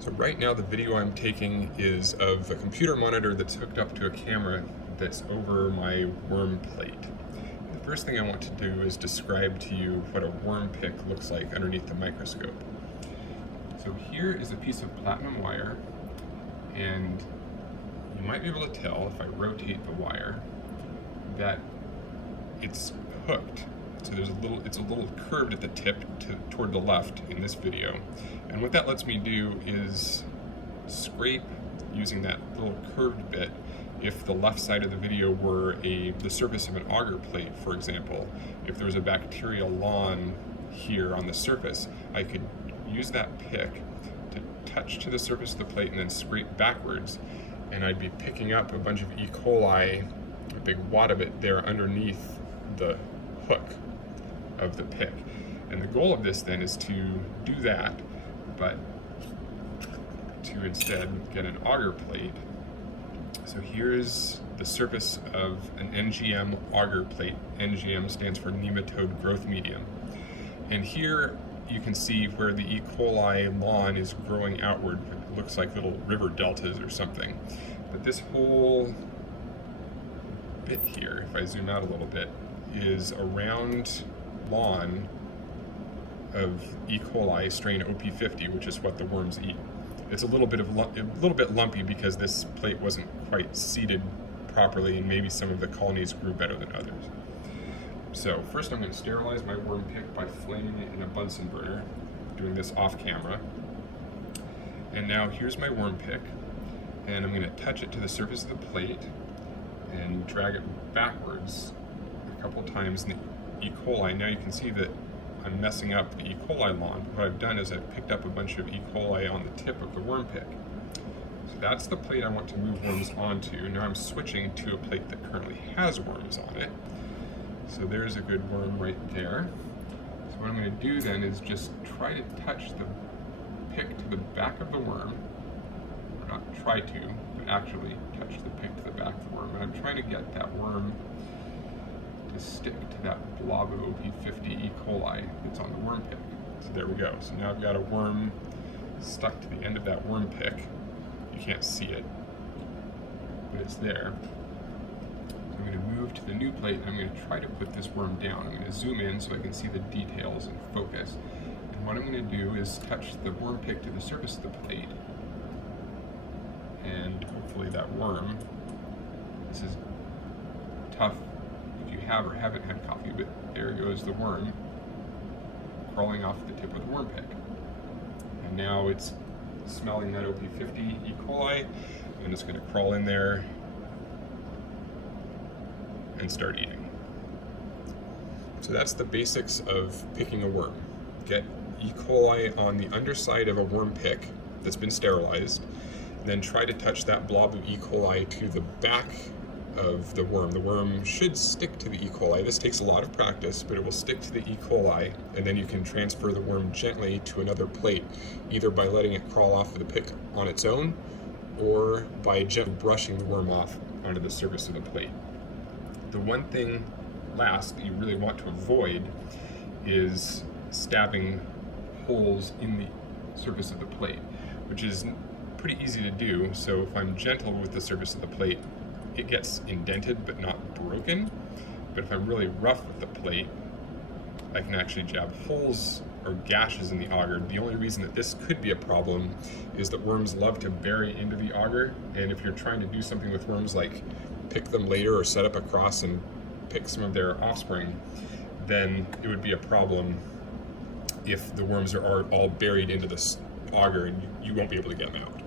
So right now the video I'm taking is of a computer monitor that's hooked up to a camera that's over my worm plate. The first thing I want to do is describe to you what a worm pick looks like underneath the microscope. So here is a piece of platinum wire, and you might be able to tell if I rotate the wire that it's hooked. So it's a little curved at the tip toward the left in this video. And what that lets me do is scrape using that little curved bit. If the left side of the video were the surface of an agar plate, for example, if there was a bacterial lawn here on the surface, I could use that pick to touch to the surface of the plate and then scrape backwards, and I'd be picking up a bunch of E. coli, a big wad of it there underneath the hook of the pick. And the goal of this then is to do that, but to instead get an agar plate. So here's the surface of an NGM agar plate. NGM stands for nematode growth medium. And here you can see where the E. coli lawn is growing outward. It looks like little river deltas or something. But this whole bit here, if I zoom out a little bit, is a round lawn of E. coli strain OP50, which is what the worms eat. It's a little bit lumpy because this plate wasn't quite seated properly, and maybe some of the colonies grew better than others. So first I'm going to sterilize my worm pick by flaming it in a Bunsen burner, doing this off camera. And now here's my worm pick, and I'm going to touch it to the surface of the plate and drag it backwards a couple times in the E. coli. Now you can see that I'm messing up the E. coli lawn. What I've done is I've picked up a bunch of E. coli on the tip of the worm pick. So that's the plate I want to move worms onto. Now I'm switching to a plate that currently has worms on it. So there's a good worm right there. So what I'm going to do then is just try to touch the pick to the back of the worm. Or not try to, but actually touch the pick to the back of the worm. And I'm trying to get that worm to stick to that blob of OP50 E. coli that's on the worm pick. So there we go. So now I've got a worm stuck to the end of that worm pick. You can't see it, but it's there. So I'm going to move to the new plate, and I'm going to try to put this worm down. I'm going to zoom in so I can see the details and focus. And what I'm going to do is touch the worm pick to the surface of the plate, and hopefully that worm, this is tough if you have or haven't had coffee, but there goes the worm crawling off the tip of the worm pick. And now it's smelling that OP50 E. coli, and it's going to crawl in there and start eating. So that's the basics of picking a worm. Get E. coli on the underside of a worm pick that's been sterilized, then try to touch that blob of E. coli to the back of the worm. The worm should stick to the E. coli. This takes a lot of practice, but it will stick to the E. coli, and then you can transfer the worm gently to another plate, either by letting it crawl off of the pick on its own, or by gently brushing the worm off onto the surface of the plate. The one thing last that you really want to avoid is stabbing holes in the surface of the plate, which is pretty easy to do. So if I'm gentle with the surface of the plate, it gets indented but not broken. But if I'm really rough with the plate, I can actually jab holes or gashes in the agar. The only reason that this could be a problem is that worms love to bury into the agar, and if you're trying to do something with worms like pick them later or set up a cross and pick some of their offspring, then it would be a problem if the worms are all buried into this agar and you won't be able to get them out.